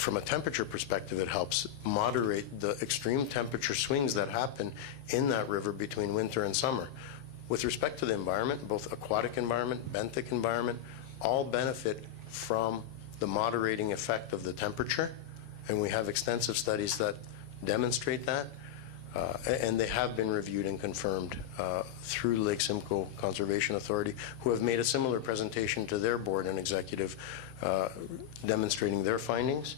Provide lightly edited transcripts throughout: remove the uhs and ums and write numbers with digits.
from a temperature perspective, it helps moderate the extreme temperature swings that happen in that river between winter and summer. With respect to the environment, both aquatic environment, benthic environment, all benefit from the moderating effect of the temperature, and we have extensive studies that demonstrate that, and they have been reviewed and confirmed through Lake Simcoe Conservation Authority, who have made a similar presentation to their board and executive demonstrating their findings.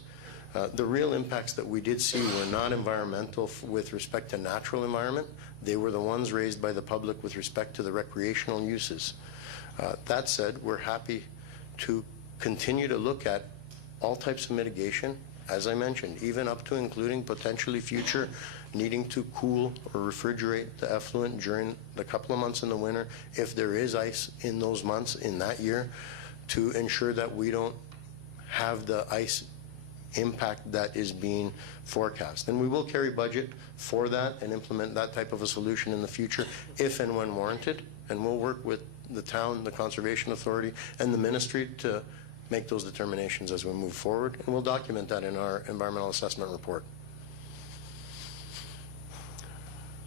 The real impacts that we did see were non-environmental with respect to natural environment. They were the ones raised by the public with respect to the recreational uses. That said, we're happy to continue to look at all types of mitigation, as I mentioned, even up to including potentially future needing to cool or refrigerate the effluent during the couple of months in the winter, if there is ice in those months in that year, to ensure that we don't have the ice impact that is being forecast. And we will carry budget for that and implement that type of a solution in the future if and when warranted, and we'll work with the town, the Conservation Authority, and the Ministry to make those determinations as we move forward, and we'll document that in our environmental assessment report.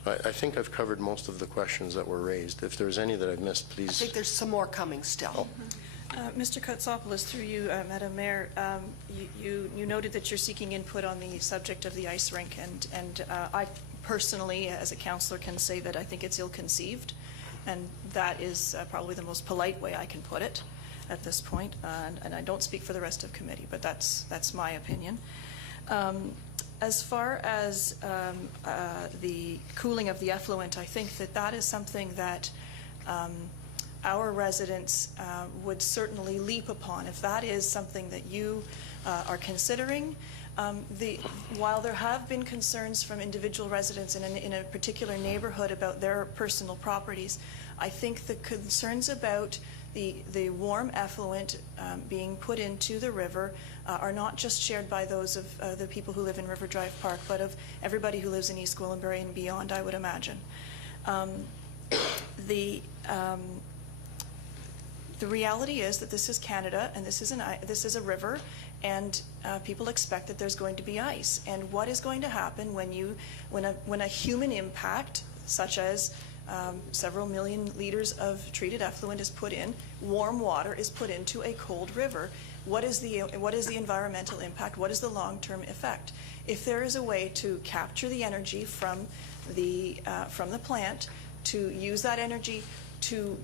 I think I've covered most of the questions that were raised. If there's any that I've missed, please. I think there's some more coming still. Oh. Mr. Kotsopoulos, through you, Madam Mayor, you noted that you're seeking input on the subject of the ice rink, and I personally, as a councillor, can say that I think it's ill-conceived, and that is probably the most polite way I can put it at this point, and I don't speak for the rest of committee, but that's my opinion. As far as the cooling of the effluent, I think that is something that our residents would certainly leap upon. If that is something that you are considering, while there have been concerns from individual residents in a particular neighborhood about their personal properties, I think the concerns about the warm effluent being put into the river are not just shared by those of the people who live in River Drive Park, but of everybody who lives in East Gwillimbury and beyond, I would imagine. The reality is that this is Canada, and this is a river, and people expect that there's going to be ice. And what is going to happen when a human impact, such as several million liters of treated effluent is put in, warm water is put into a cold river? What is the environmental impact? What is the long-term effect? If there is a way to capture the energy from the plant, to use that energy to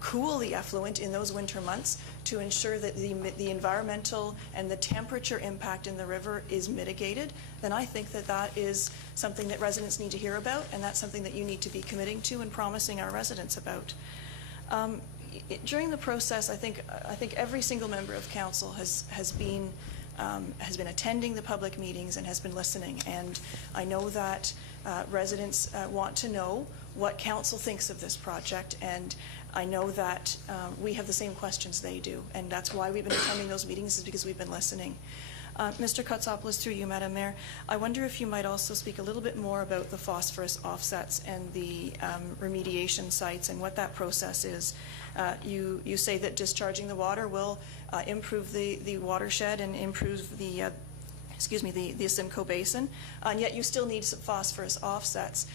cool the effluent in those winter months, to ensure that the environmental and the temperature impact in the river is mitigated, then I think that is something that residents need to hear about, and that's something that you need to be committing to and promising our residents about. During the process, I think every single member of council has been attending the public meetings and has been listening, and I know that residents want to know what council thinks of this project, and I know that we have the same questions they do, and that's why we've been attending those meetings, is because we've been listening. Mr. Kotsopoulos, through you, Madam Mayor, I wonder if you might also speak a little bit more about the phosphorus offsets and the remediation sites and what that process is. You say that discharging the water will improve the watershed and improve the Simcoe Basin, and yet you still need some phosphorus offsets.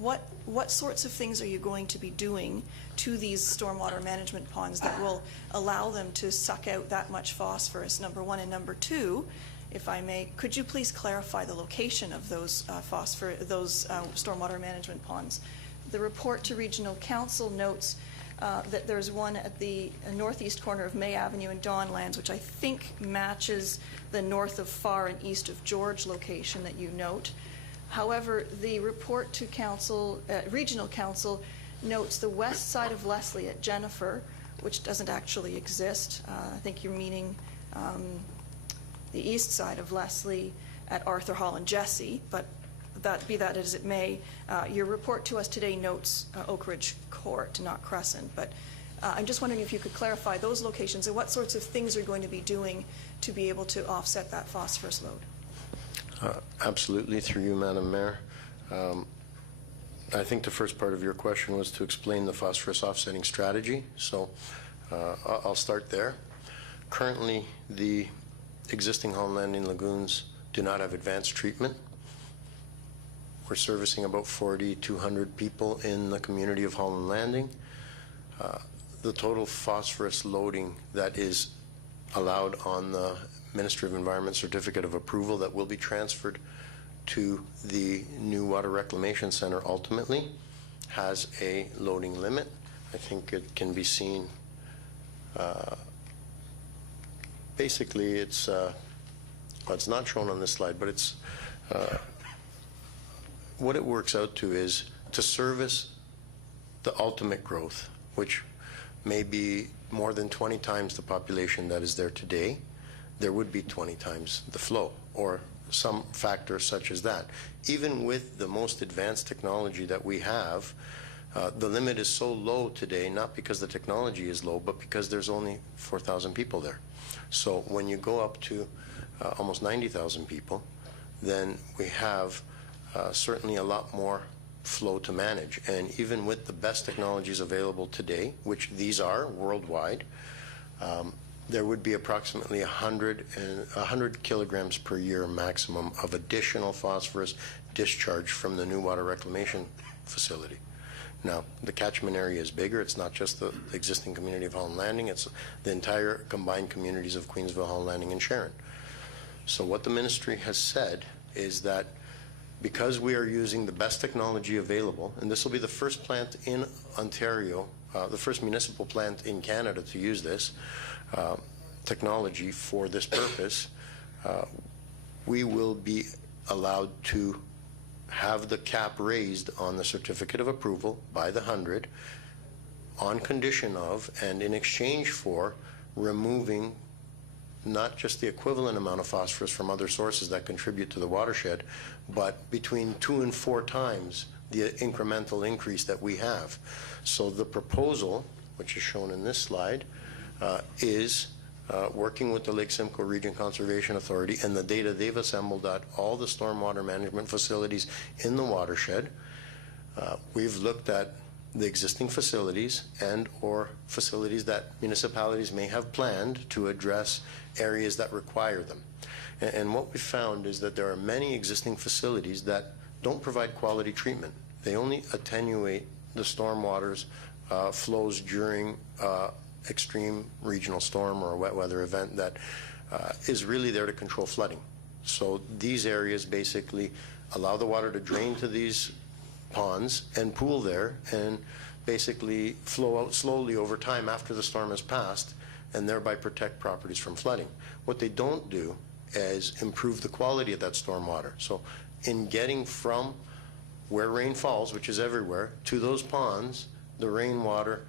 What sorts of things are you going to be doing to these stormwater management ponds that will allow them to suck out that much phosphorus, number one? And number two, if I may, could you please clarify the location of those stormwater management ponds? The report to Regional Council notes that there's one at the northeast corner of May Avenue and Dawnlands, which I think matches the north of Far and east of George location that you note. However, the report to Council, Regional Council, notes the west side of Leslie at Jennifer, which doesn't actually exist. I think you're meaning the east side of Leslie at Arthur Hall and Jesse, but be that as it may, your report to us today notes Oak Ridge Court, not Crescent, but I'm just wondering if you could clarify those locations and what sorts of things you're going to be doing to be able to offset that phosphorus load. Absolutely, through you, Madam Mayor. I think the first part of your question was to explain the phosphorus offsetting strategy, so I'll start there. Currently, the existing Holland Landing lagoons do not have advanced treatment. We're servicing about 4,200 people in the community of Holland Landing. The total phosphorus loading that is allowed on the Ministry of Environment Certificate of Approval that will be transferred to the new Water Reclamation Center ultimately has a loading limit. I think it can be seen. Basically, it's well, it's not shown on this slide, but it's what it works out to is to service the ultimate growth, which may be more than 20 times the population that is there today. There would be 20 times the flow, or some factor such as that. Even with the most advanced technology that we have, the limit is so low today, not because the technology is low, but because there's only 4,000 people there. So when you go up to almost 90,000 people, then we have certainly a lot more flow to manage. And even with the best technologies available today, which these are worldwide, there would be approximately 100 kilograms per year maximum of additional phosphorus discharge from the new water reclamation facility. Now, the catchment area is bigger. It's not just the existing community of Holland Landing. It's the entire combined communities of Queensville, Holland Landing, and Sharon. So what the ministry has said is that because we are using the best technology available, and this will be the first plant in Ontario, the first municipal plant in Canada to use this technology for this purpose, we will be allowed to have the cap raised on the certificate of approval by the 100 on condition of and in exchange for removing not just the equivalent amount of phosphorus from other sources that contribute to the watershed, but between 2 and 4 times the incremental increase that we have. So the proposal, which is shown in this slide, is working with the Lake Simcoe Region Conservation Authority and the data they've assembled at all the stormwater management facilities in the watershed. We've looked at the existing facilities and or facilities that municipalities may have planned to address areas that require them. And what we found is that there are many existing facilities that don't provide quality treatment. They only attenuate the stormwater's flows during extreme regional storm or a wet weather event that is really there to control flooding. So these areas basically allow the water to drain to these ponds and pool there and basically flow out slowly over time after the storm has passed and thereby protect properties from flooding. What they don't do is improve the quality of that storm water. So in getting from where rain falls, which is everywhere, to those ponds, the rainwater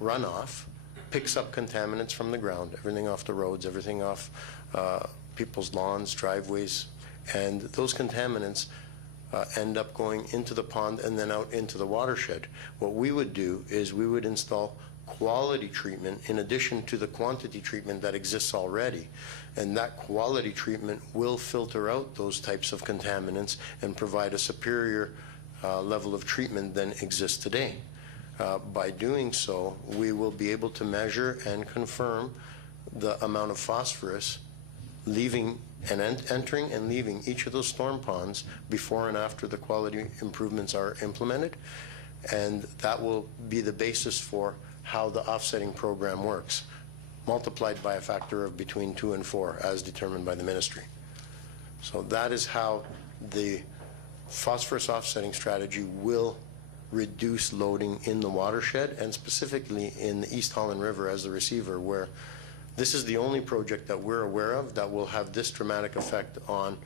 runoff picks up contaminants from the ground, everything off the roads, everything off people's lawns, driveways, and those contaminants end up going into the pond and then out into the watershed. What we would do is we would install quality treatment in addition to the quantity treatment that exists already, and that quality treatment will filter out those types of contaminants and provide a superior level of treatment than exists today. By doing so, we will be able to measure and confirm the amount of phosphorus leaving and entering and leaving each of those storm ponds before and after the quality improvements are implemented, and that will be the basis for how the offsetting program works, multiplied by a factor of between 2 and 4 as determined by the ministry. So that is how the phosphorus offsetting strategy will reduce loading in the watershed, and specifically in the East Holland River as the receiver, where this is the only project that we're aware of that will have this dramatic effect on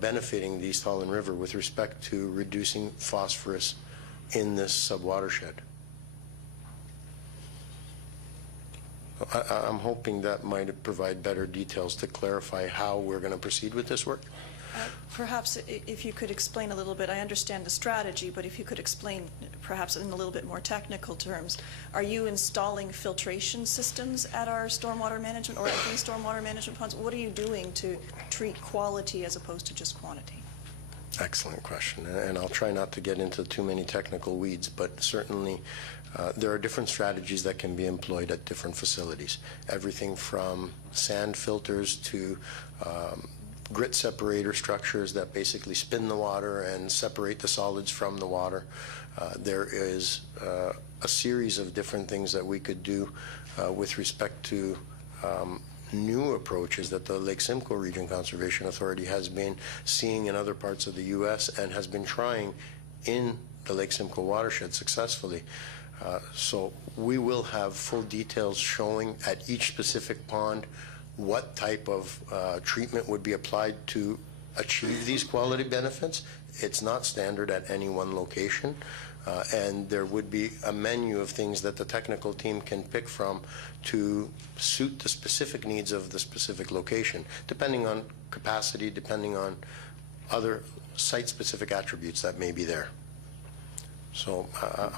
benefiting the East Holland River with respect to reducing phosphorus in this sub-watershed. I'm hoping that might provide better details to clarify how we're going to proceed with this work. Perhaps if you could explain a little bit, I understand the strategy, but if you could explain perhaps in a little bit more technical terms, are you installing filtration systems at our stormwater management or at these stormwater management ponds? What are you doing to treat quality as opposed to just quantity? Excellent question, and I'll try not to get into too many technical weeds, but certainly there are different strategies that can be employed at different facilities. Everything from sand filters to grit separator structures that basically spin the water and separate the solids from the water. There is a series of different things that we could do with respect to new approaches that the Lake Simcoe Region Conservation Authority has been seeing in other parts of the U.S. and has been trying in the Lake Simcoe watershed successfully. So we will have full details showing at each specific pond what type of treatment would be applied to achieve these quality benefits. It's not standard at any one location. And there would be a menu of things that the technical team can pick from to suit the specific needs of the specific location, depending on capacity, depending on other site-specific attributes that may be there. So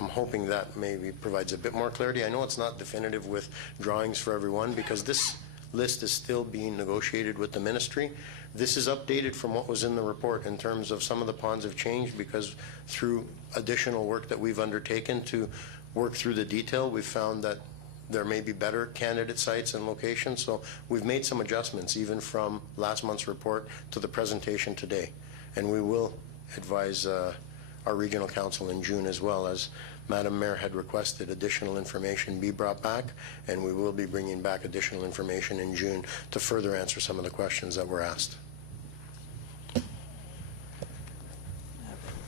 I'm hoping that maybe provides a bit more clarity. I know it's not definitive with drawings for everyone because this list is still being negotiated with the ministry. This is updated from what was in the report in terms of some of the ponds have changed because through additional work that we've undertaken to work through the detail, we've found that there may be better candidate sites and locations. So we've made some adjustments even from last month's report to the presentation today. And we will advise our regional council in June as well, as Madam Mayor had requested additional information be brought back, and we will be bringing back additional information in June to further answer some of the questions that were asked.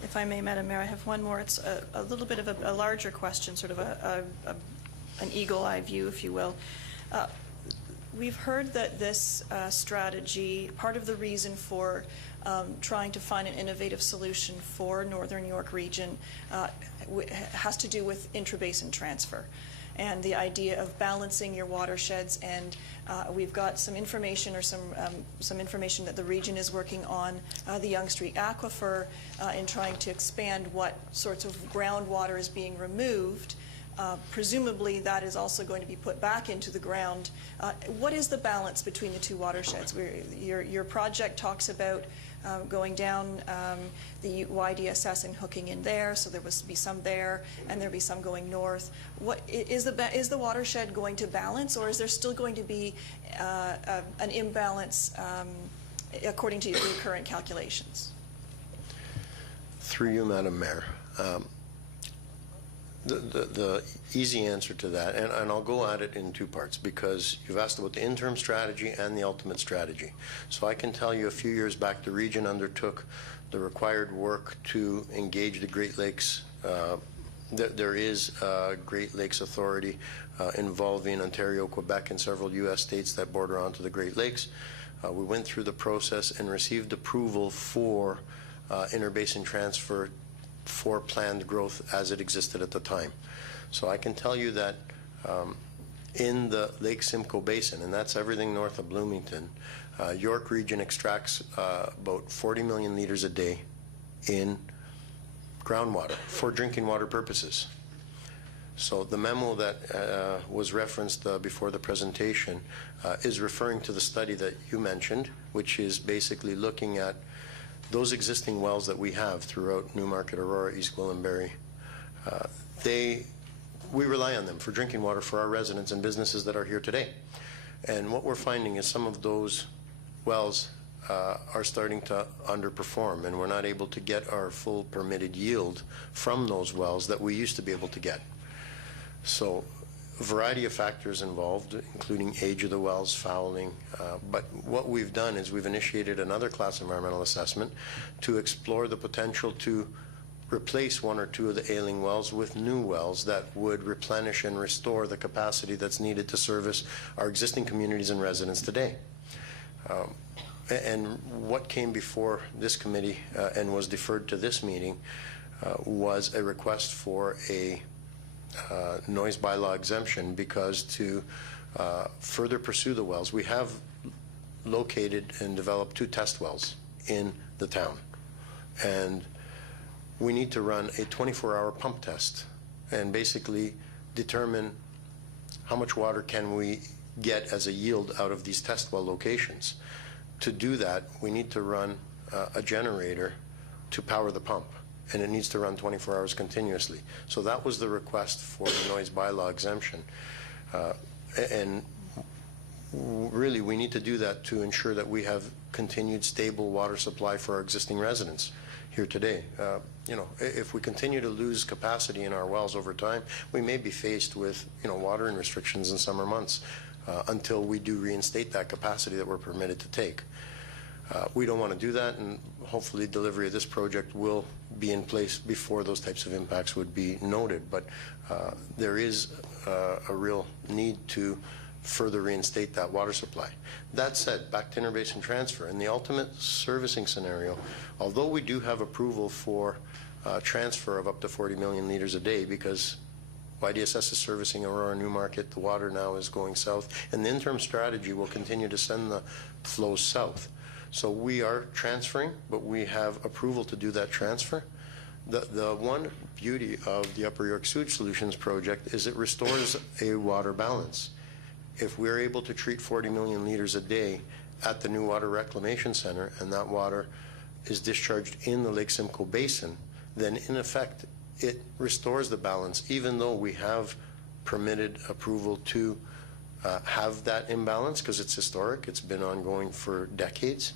If I may, Madam Mayor, I have one more. It's a little bit of a larger question, sort of an eagle-eye view, if you will. We've heard that this strategy, part of the reason for trying to find an innovative solution for Northern York Region has to do with intrabasin transfer and the idea of balancing your watersheds. And we've got some information or some information that the region is working on the Yonge Street Aquifer in trying to expand what sorts of groundwater is being removed. Presumably that is also going to be put back into the ground. What is the balance between the two watersheds? Your project talks about going down the YDSS and hooking in there, so there will be some there, and there'll be some going north. What is the watershed going to balance, or is there still going to be an imbalance according to your current calculations? Through you, Madam Mayor. The easy answer to that, and I'll go at it in two parts because you've asked about the interim strategy and the ultimate strategy. So I can tell you a few years back the region undertook the required work to engage the Great Lakes. There is a Great Lakes Authority involving Ontario, Quebec, and several U.S. states that border onto the Great Lakes. We went through the process and received approval for interbasin transfer for planned growth as it existed at the time. So I can tell you that in the Lake Simcoe Basin, and that's everything north of Bloomington, York Region extracts about 40 million liters a day in groundwater for drinking water purposes. So the memo that was referenced before the presentation is referring to the study that you mentioned, which is basically looking at those existing wells that we have throughout Newmarket, Aurora, East Gwillimbury. We rely on them for drinking water for our residents and businesses that are here today. And what we're finding is some of those wells are starting to underperform, and we're not able to get our full permitted yield from those wells that we used to be able to get. So a variety of factors involved, including age of the wells, fouling, but what we've done is we've initiated another class environmental assessment to explore the potential to replace one or two of the ailing wells with new wells that would replenish and restore the capacity that's needed to service our existing communities and residents today. And what came before this committee and was deferred to this meeting was a request for a noise bylaw exemption, because to further pursue the wells, we have located and developed 2 test wells in the town, and we need to run a 24-hour pump test and basically determine how much water can we get as a yield out of these test well locations. To do that, we need to run a generator to power the pump, and it needs to run 24 hours continuously. So that was the request for the noise bylaw exemption. And really, we need to do that to ensure that we have continued stable water supply for our existing residents here today. You know, if we continue to lose capacity in our wells over time, we may be faced with, you know, watering restrictions in summer months until we do reinstate that capacity that we're permitted to take. We don't want to do that, and hopefully delivery of this project will be in place before those types of impacts would be noted. But there is a real need to further reinstate that water supply. That said, back to interbasin transfer, in the ultimate servicing scenario, although we do have approval for transfer of up to 40 million liters a day, because YDSS is servicing Aurora Newmarket, the water now is going south, and the interim strategy will continue to send the flows south. So we are transferring, but we have approval to do that transfer. The one beauty of the Upper York Sewage Solutions project is it restores a water balance. If we're able to treat 40 million liters a day at the new water reclamation center, and that water is discharged in the Lake Simcoe Basin, then in effect it restores the balance, even though we have permitted approval to have that imbalance, because it's historic, it's been ongoing for decades.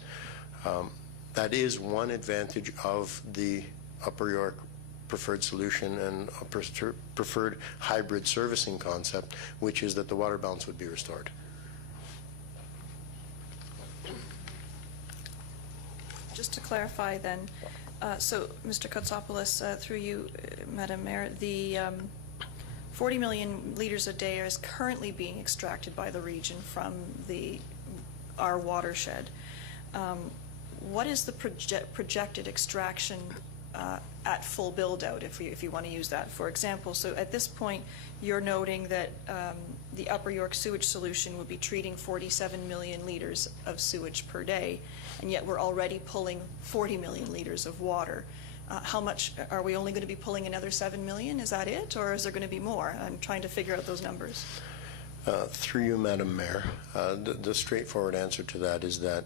That is one advantage of the Upper York preferred solution and a preferred hybrid servicing concept, which is that the water balance would be restored. Just to clarify then, so Mr. Kotsopoulos, through you, Madam Mayor, the 40 million liters a day is currently being extracted by the region from our watershed. What is the projected extraction at full build-out, if you want to use that, for example? So at this point, you're noting that the Upper York Sewage Solution would be treating 47 million liters of sewage per day, and yet we're already pulling 40 million liters of water. How much, are we only going to be pulling another 7 million? Is that it, or is there going to be more? I'm trying to figure out those numbers. Through you, Madam Mayor, the straightforward answer to that is that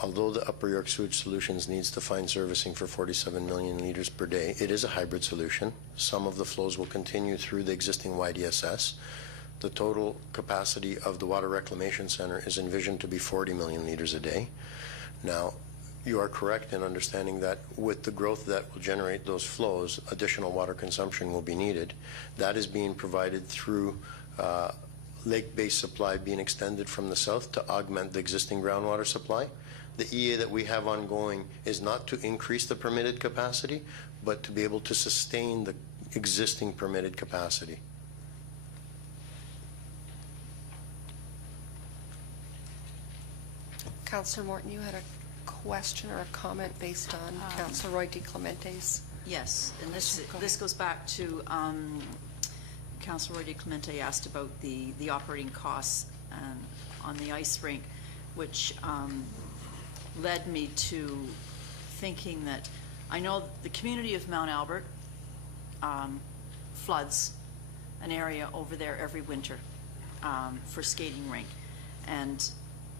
although the Upper York Sewage Solutions needs to find servicing for 47 million liters per day, it is a hybrid solution. Some of the flows will continue through the existing YDSS. The total capacity of the Water Reclamation Center is envisioned to be 40 million liters a day. Now, you are correct in understanding that with the growth that will generate those flows, additional water consumption will be needed. That is being provided through lake-based supply being extended from the south to augment the existing groundwater supply. The EA that we have ongoing is not to increase the permitted capacity, but to be able to sustain the existing permitted capacity. Councillor Morton, you had a question or a comment based on Councillor Roy DeClemente's. Yes, and this goes back to Councillor Roy DeClemente asked about the operating costs on the ice rink, which led me to thinking that I know the community of Mount Albert floods an area over there every winter for skating rink, and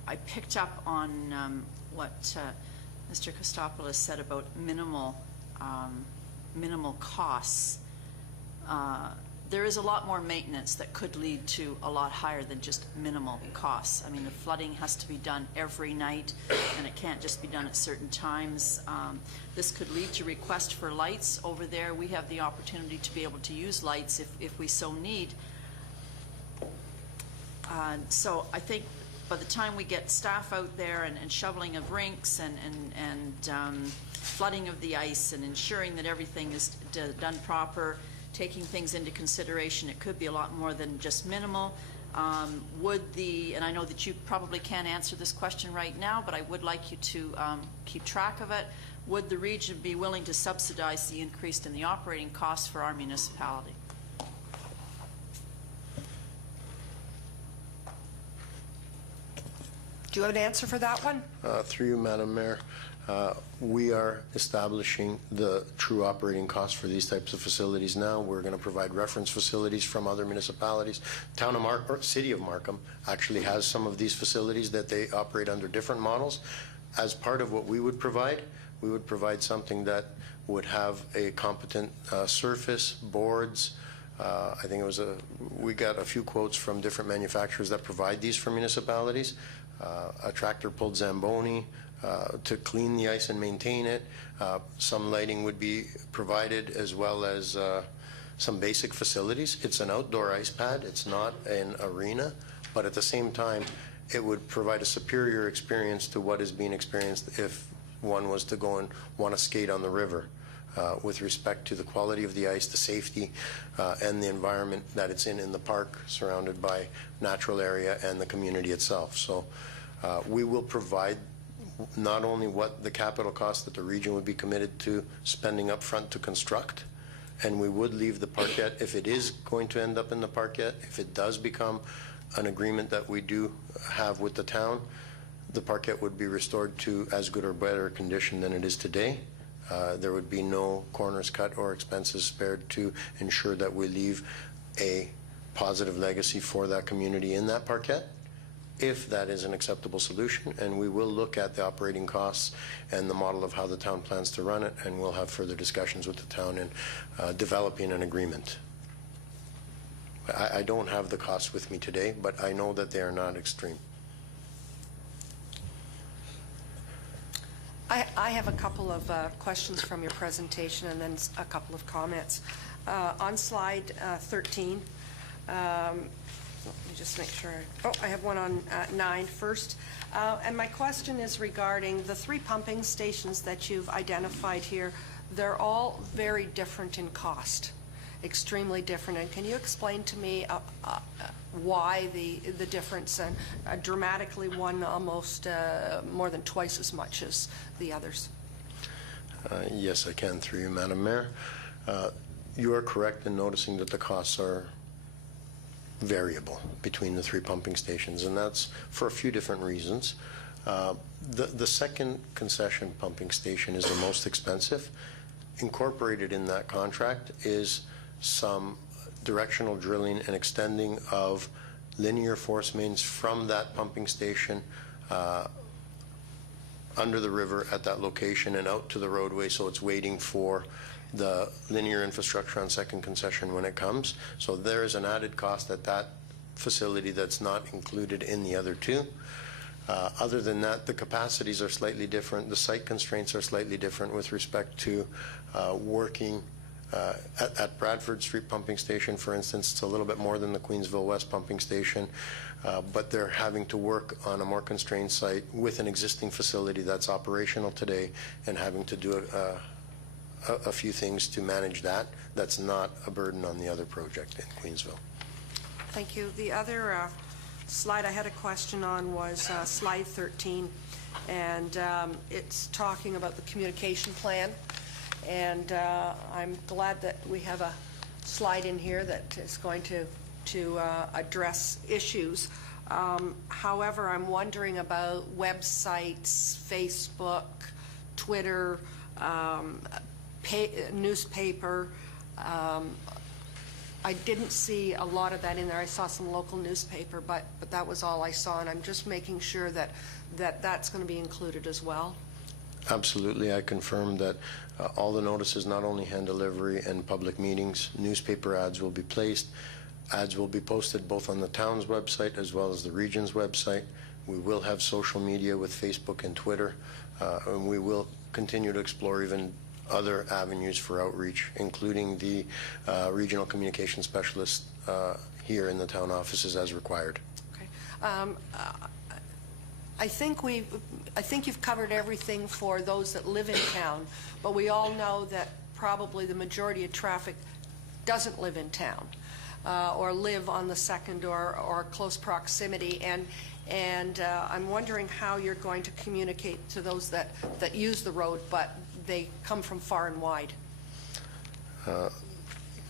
I picked up on what Mr. Kostopoulos said about minimal costs. There is a lot more maintenance that could lead to a lot higher than just minimal costs. I mean, the flooding has to be done every night, and it can't just be done at certain times. This could lead to request for lights over there. We have the opportunity to be able to use lights if we so need. So I think by the time we get staff out there and shoveling of rinks and flooding of the ice and ensuring that everything is done proper, taking things into consideration, it could be a lot more than just minimal. And I know that you probably can't answer this question right now, but I would like you to keep track of it. Would the region be willing to subsidize the increase in the operating costs for our municipality? Do you have an answer for that one? Through you, Madam Mayor, we are establishing the true operating costs for these types of facilities now. We're going to provide reference facilities from other municipalities. City of Markham actually has some of these facilities that they operate under different models. As part of what we would provide, we would provide something that would have a competent surface, boards. I think it was we got a few quotes from different manufacturers that provide these for municipalities. A tractor-pulled Zamboni to clean the ice and maintain it. Some lighting would be provided, as well as some basic facilities. It's an outdoor ice pad. It's not an arena, but at the same time, it would provide a superior experience to what is being experienced if one was to go and want to skate on the river, with respect to the quality of the ice, the safety, and the environment that it's in the park, surrounded by natural area and the community itself. So we will provide not only what the capital cost that the region would be committed to spending up front to construct, and we would leave the parquet, if it is going to end up in the parquet, if it does become an agreement that we do have with the town, the parquet would be restored to as good or better condition than it is today. There would be no corners cut or expenses spared to ensure that we leave a positive legacy for that community in that parquet, if that is an acceptable solution. And we will look at the operating costs and the model of how the town plans to run it, and we'll have further discussions with the town in developing an agreement. I don't have the costs with me today, but I know that they are not extreme. I have a couple of questions from your presentation, and then a couple of comments. On slide 13, let me just make sure. I have one on 9 first. And my question is regarding the 3 pumping stations that you've identified here. They're all very different in cost, extremely different. And can you explain to me why the difference, and dramatically one almost more than twice as much as the others? Yes, I can, through you, Madam Mayor. You are correct in noticing that the costs are variable between the 3 pumping stations, and that's for a few different reasons. The second concession pumping station is the most expensive. Incorporated in that contract is some directional drilling and extending of linear force mains from that pumping station under the river at that location and out to the roadway, so it's waiting for the linear infrastructure on second concession when it comes. So there is an added cost at that facility that's not included in the other 2. Other than that, the capacities are slightly different. The site constraints are slightly different with respect to working at Bradford Street Pumping Station, for instance. It's a little bit more than the Queensville West Pumping Station, but they're having to work on a more constrained site with an existing facility that's operational today, and having to do a few things to manage that. That's not a burden on the other project in Queensville. Thank you. The other slide I had a question on was slide 13, and it's talking about the communication plan. And I'm glad that we have a slide in here that is going to address issues. However, I'm wondering about websites, Facebook, Twitter, newspaper. I didn't see a lot of that in there. I saw some local newspaper, but that was all I saw, and I'm just making sure that that's going to be included as well. Absolutely. I confirm that all the notices, not only hand delivery and public meetings, newspaper ads will be placed. Ads will be posted both on the town's website as well as the region's website. We will have social media with Facebook and Twitter, and we will continue to explore even other avenues for outreach, including the regional communication specialist here in the town offices as required. Okay. I think you've covered everything for those that live in town, but we all know that probably the majority of traffic doesn't live in town or live on the second or close proximity, and I'm wondering how you're going to communicate to those that use the road, but they come from far and wide.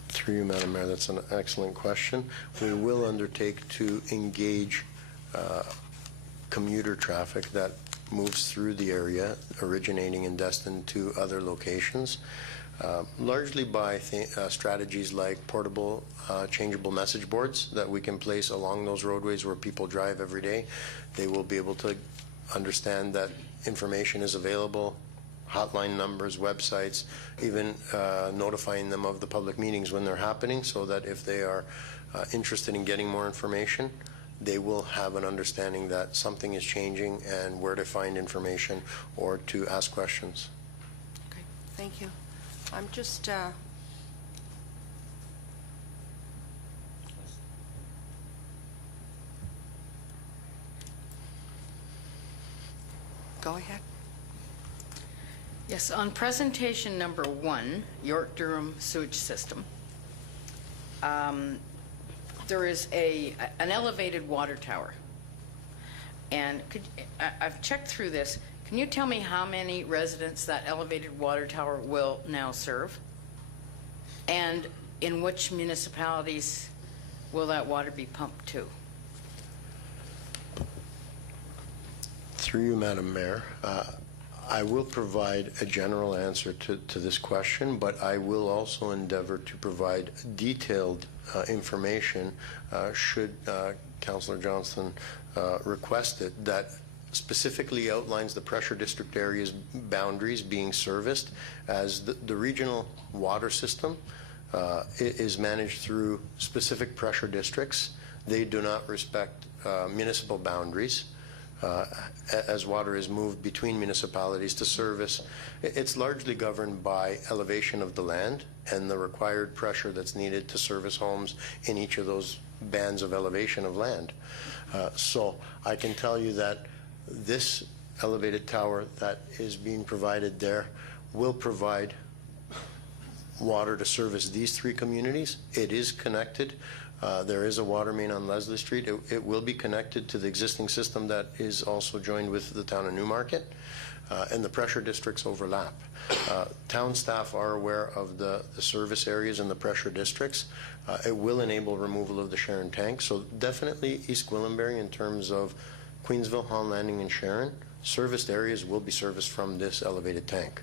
Through you, Madam Mayor, that's an excellent question. We will undertake to engage commuter traffic that moves through the area, originating and destined to other locations, largely by strategies like portable, changeable message boards that we can place along those roadways where people drive every day. They will be able to understand that information is available, hotline numbers, websites, even notifying them of the public meetings when they're happening, so that if they are interested in getting more information, they will have an understanding that something is changing and where to find information or to ask questions. Okay, thank you. I'm just, go ahead. Yes, on presentation number 1, York-Durham sewage system, there is an elevated water tower. And I've checked through this. Can you tell me how many residents that elevated water tower will now serve? And in which municipalities will that water be pumped to? Through you, Madam Mayor, I will provide a general answer to this question, but I will also endeavor to provide detailed information should Councillor Johnston request it, that specifically outlines the pressure district area's boundaries being serviced, as the regional water system is managed through specific pressure districts. They do not respect municipal boundaries. As water is moved between municipalities to service, it's largely governed by elevation of the land and the required pressure that's needed to service homes in each of those bands of elevation of land. So I can tell you that this elevated tower that is being provided there will provide water to service these 3 communities. It is connected. There is a water main on Leslie Street. It will be connected to the existing system that is also joined with the town of Newmarket, and the pressure districts overlap. Town staff are aware of the service areas and the pressure districts. It will enable removal of the Sharon tank. So definitely East Gwillimbury, in terms of Queensville, Holland Landing, and Sharon, serviced areas will be serviced from this elevated tank.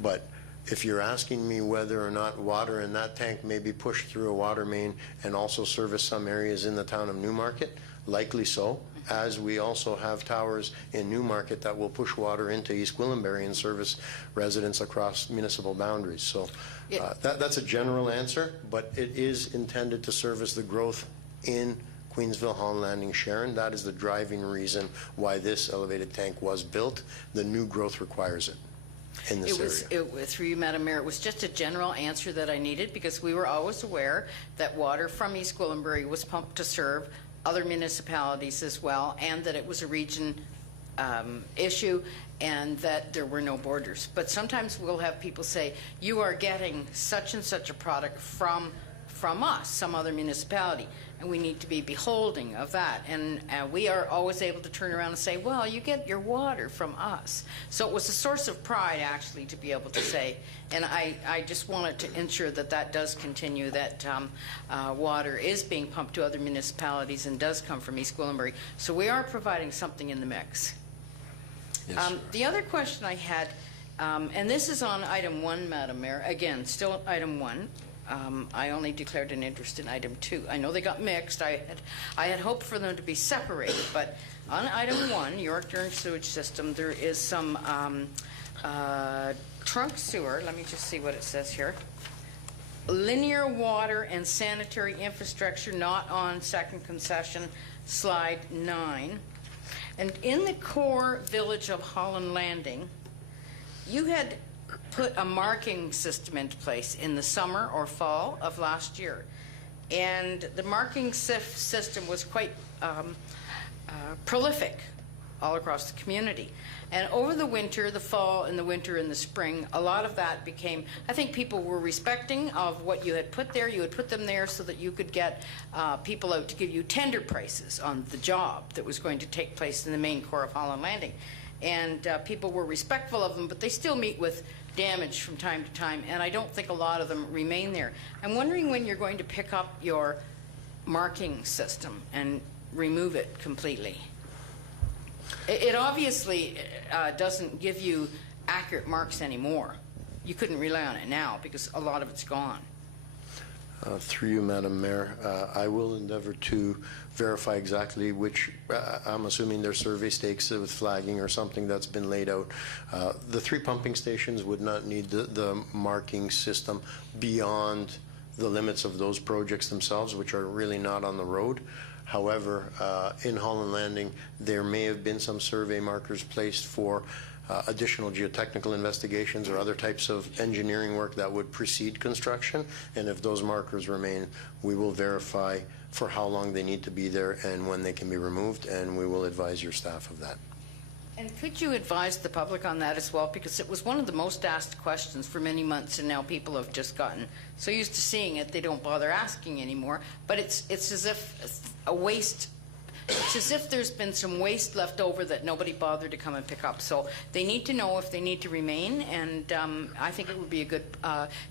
But if you're asking me whether or not water in that tank may be pushed through a water main and also service some areas in the town of Newmarket, likely so, as we also have towers in Newmarket that will push water into East Gwillimbury and service residents across municipal boundaries. So that's a general answer, but it is intended to service the growth in Queensville, Holland Landing, Sharon. That is the driving reason why this elevated tank was built. The new growth requires it. Through you, Madam Mayor, it was just a general answer that I needed, because we were always aware that water from East Gwillimbury was pumped to serve other municipalities as well, and that it was a region issue, and that there were no borders. But sometimes we'll have people say, you are getting such and such a product from us, some other municipality, and we need to be beholding of that. And we are always able to turn around and say, well, you get your water from us. So it was a source of pride, actually, to be able to say, and I just wanted to ensure that that does continue, that water is being pumped to other municipalities and does come from East Gwillimbury. So we are providing something in the mix. Yes, the other question I had, and this is on item 1, Madam Mayor, again, still item 1. I only declared an interest in item 2. I know they got mixed. I had hoped for them to be separated, but on item 1, York-Durham sewage system, there is some trunk sewer. Let me just see what it says here. Linear water and sanitary infrastructure not on second concession, slide 9. And in the core village of Holland Landing, you had put a marking system into place in the summer or fall of last year. And the marking system was quite prolific all across the community. And over the winter, the fall and the winter and the spring, a lot of that became, I think people were respecting of what you had put there. You had put them there so that you could get people out to give you tender prices on the job that was going to take place in the main core of Holland Landing. And people were respectful of them, but they still meet with damage from time to time, and I don't think a lot of them remain there. I'm wondering when you're going to pick up your marking system and remove it completely. It obviously doesn't give you accurate marks anymore. You couldn't rely on it now because a lot of it's gone. Through you, Madam Mayor, I will endeavor to verify exactly which, I'm assuming they're survey stakes with flagging or something that's been laid out. The 3 pumping stations would not need the marking system beyond the limits of those projects themselves, which are really not on the road. However, in Holland Landing, there may have been some survey markers placed for additional geotechnical investigations or other types of engineering work that would precede construction. And if those markers remain, we will verify for how long they need to be there and when they can be removed, and we will advise your staff of that. And could you advise the public on that as well? Because it was one of the most asked questions for many months, and now people have just gotten so used to seeing it, they don't bother asking anymore. But it's as if a waste, it's as if there's been some waste left over that nobody bothered to come and pick up. So they need to know if they need to remain, and I think it would be a good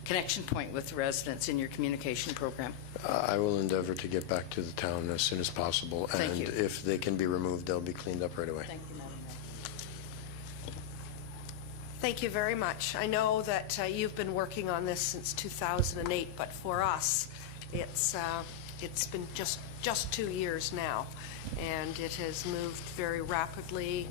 connection point with residents in your communication program. I will endeavor to get back to the town as soon as possible. Thank and you. If they can be removed, they'll be cleaned up right away. Thank you, Madam Mayor. Thank you very much. I know that you've been working on this since 2008, but for us, it's been just 2 years now, and it has moved very rapidly,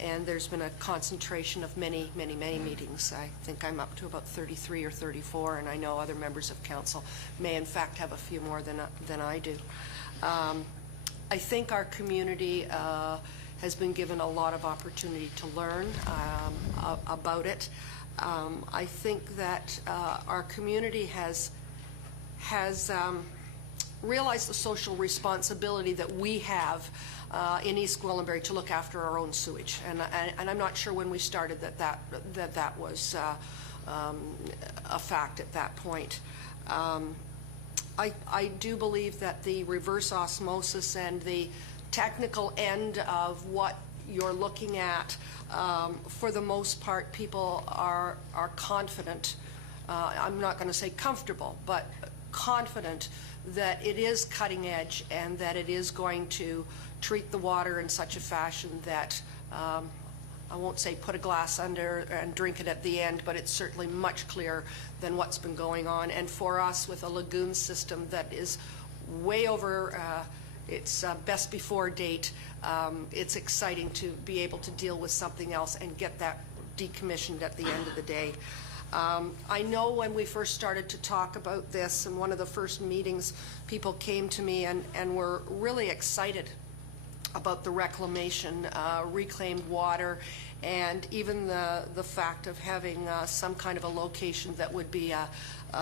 and there's been a concentration of many meetings. I think I'm up to about 33 or 34, and I know other members of council may in fact have a few more than I do. I think our community has been given a lot of opportunity to learn about it. I think that our community has realized the social responsibility that we have in East Gwillimbury to look after our own sewage, and I'm not sure when we started that was a fact at that point. I do believe that the reverse osmosis and the technical end of what you're looking at, for the most part, people are confident. I'm not going to say comfortable, but confident that it is cutting edge and that it is going to treat the water in such a fashion that I won't say put a glass under and drink it at the end, but it's certainly much clearer than what's been going on. And for us, with a lagoon system that is way over its best before date, it's exciting to be able to deal with something else and get that decommissioned at the end of the day. I know when we first started to talk about this, in one of the first meetings, people came to me and were really excited about the reclamation, reclaimed water, and even the fact of having some kind of a location that would be a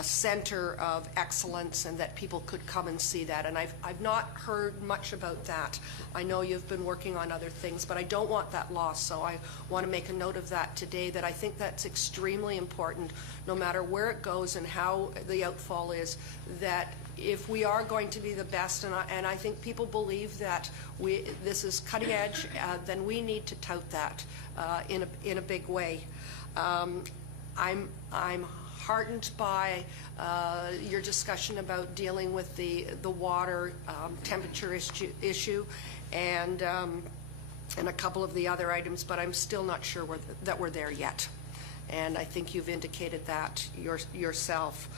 center of excellence and that people could come and see that. And I've not heard much about that. I know you've been working on other things, but I don't want that lost, so I want to make a note of that today, that I think that's extremely important, no matter where it goes and how the outfall is, that if we are going to be the best, and I think people believe that this is cutting edge, then we need to tout that in a big way. I'm heartened by your discussion about dealing with the water temperature issue and a couple of the other items, but I'm still not sure that we're there yet. And I think you've indicated that yourself.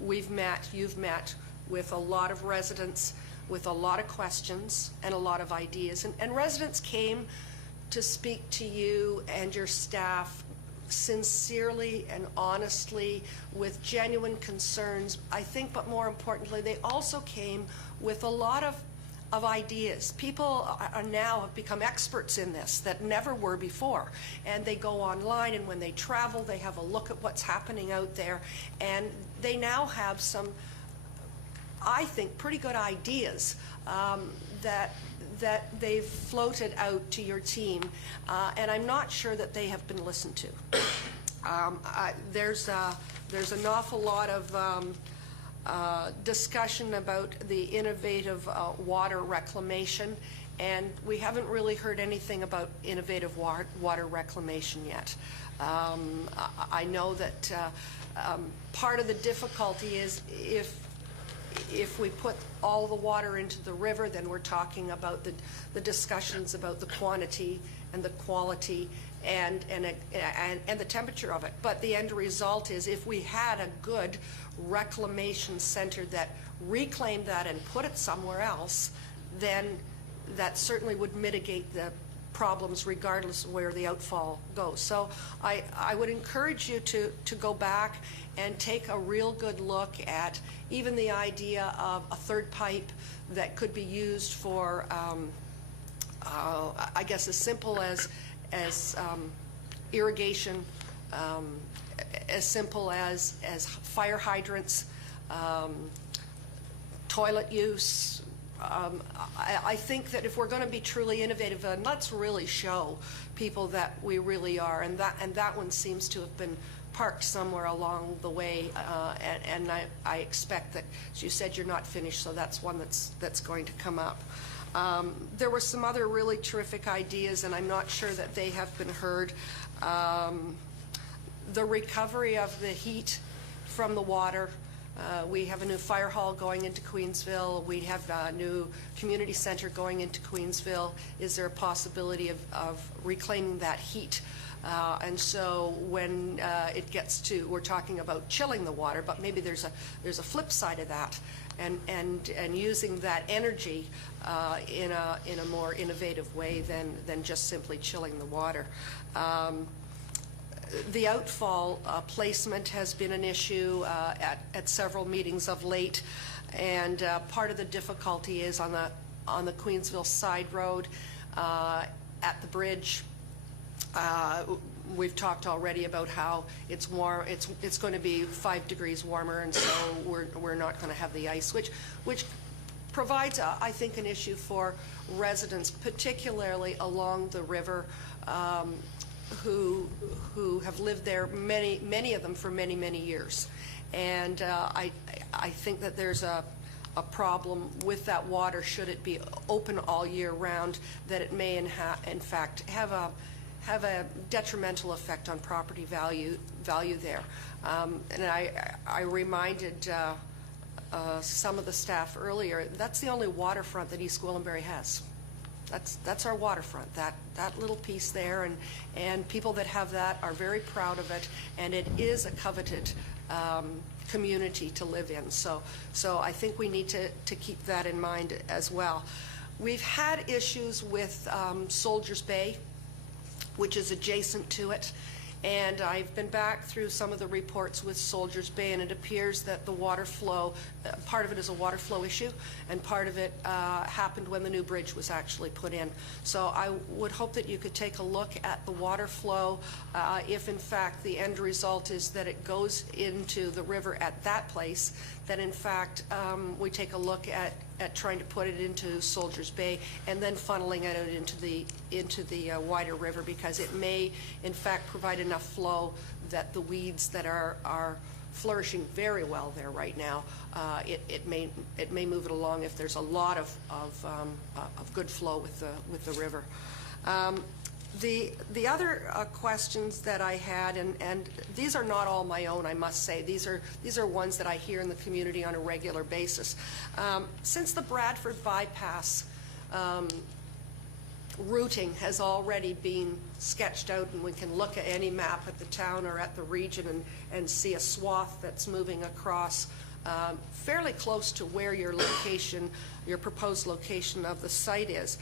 You've met with a lot of residents, with a lot of questions and a lot of ideas. And residents came to speak to you and your staff sincerely and honestly, with genuine concerns, I think, but more importantly, they also came with a lot of ideas. People are now have become experts in this that never were before, and they go online, and when they travel, they have a look at what's happening out there, and they now have some, I think, pretty good ideas that they've floated out to your team, and I'm not sure that they have been listened to. There's an awful lot of discussion about the innovative water reclamation, and we haven't really heard anything about innovative water reclamation yet. I know that part of the difficulty is if we put all the water into the river, then we're talking about the discussions about the quantity and the quality and the temperature of it. But the end result is, if we had a good reclamation center that reclaimed that and put it somewhere else, then that certainly would mitigate the problems regardless of where the outfall goes. So I would encourage you to go back and take a real good look at even the idea of a third pipe that could be used for, I guess, as simple as irrigation, as simple as fire hydrants, toilet use. I think that if we're going to be truly innovative, let's really show people that we really are, and that one seems to have been parked somewhere along the way, and I expect that, as you said, you're not finished, so that's one that's going to come up. There were some other really terrific ideas, and I'm not sure that they have been heard. The recovery of the heat from the water. We have a new fire hall going into Queensville. We have a new community center going into Queensville. Is there a possibility of reclaiming that heat? And so when it gets to, we're talking about chilling the water, but maybe there's a flip side of that, and using that energy in a more innovative way than just simply chilling the water. The outfall placement has been an issue at several meetings of late, and part of the difficulty is on the Queensville side road at the bridge. We've talked already about how it's warm. It's going to be 5 degrees warmer, and so we're not going to have the ice, which provides, I think, an issue for residents, particularly along the river, who have lived there, many of them, for many years. And I think that there's a problem with that water, should it be open all year round, that it may in fact have a detrimental effect on property value there. And I reminded some of the staff earlier, that's the only waterfront that East Gwillimbury has. That's our waterfront, that little piece there, and people that have that are very proud of it, and it is a coveted community to live in. So I think we need to keep that in mind as well. We've had issues with Soldiers Bay, which is adjacent to it, and I've been back through some of the reports with Soldiers Bay, and it appears that the water flow, part of it is a water flow issue, and part of it happened when the new bridge was actually put in. So I would hope that you could take a look at the water flow, if in fact the end result is that it goes into the river at that place, that in fact we take a look at trying to put it into Soldiers Bay and then funneling it out into the wider river, because it may in fact provide enough flow that the weeds that are flourishing very well there right now, it may move it along if there's a lot of good flow with the river. The other questions that I had, and these are not all my own, I must say. These are ones that I hear in the community on a regular basis. Since the Bradford bypass routing has already been sketched out, and we can look at any map at the town or at the region and see a swath that's moving across fairly close to where your proposed location of the site is.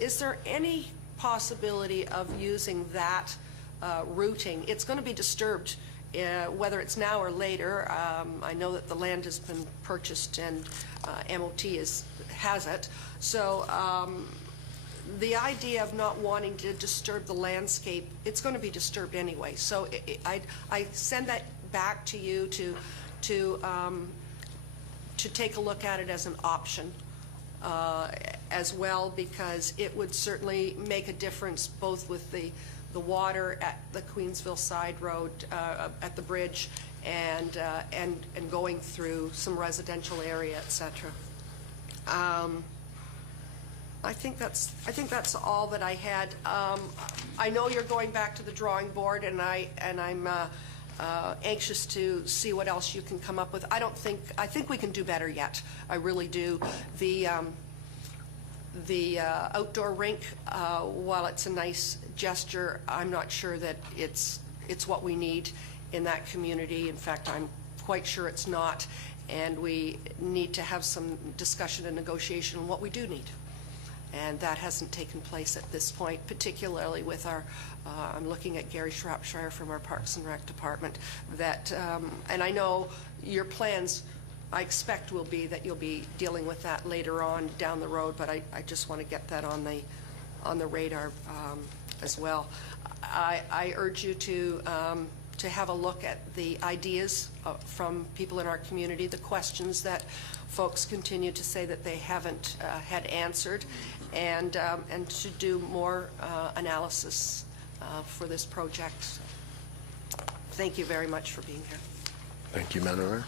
Is there any possibility of using that routing? It's going to be disturbed, whether it's now or later. I know that the land has been purchased and MOT has it. So the idea of not wanting to disturb the landscape, it's going to be disturbed anyway. So I send that back to you to take a look at it as an option. As well, because it would certainly make a difference both with the water at the Queensville side road at the bridge and going through some residential area, etc. I think that's all that I had. I know you're going back to the drawing board, and I'm anxious to see what else you can come up with. I think we can do better yet. I really do. The outdoor rink, while it's a nice gesture, I'm not sure that it's what we need in that community. In fact, I'm quite sure it's not, and we need to have some discussion and negotiation on what we do need. And that hasn't taken place at this point, particularly with our, I'm looking at Gary Shropshire from our Parks and Rec Department, that, and I know your plans, I expect will be that you'll be dealing with that later on down the road, but I just want to get that on the radar as well. I urge you to have a look at the ideas from people in our community, the questions that folks continue to say that they haven't had answered, and to do more analysis for this project. Thank you very much for being here. Thank you, Madam Mayor.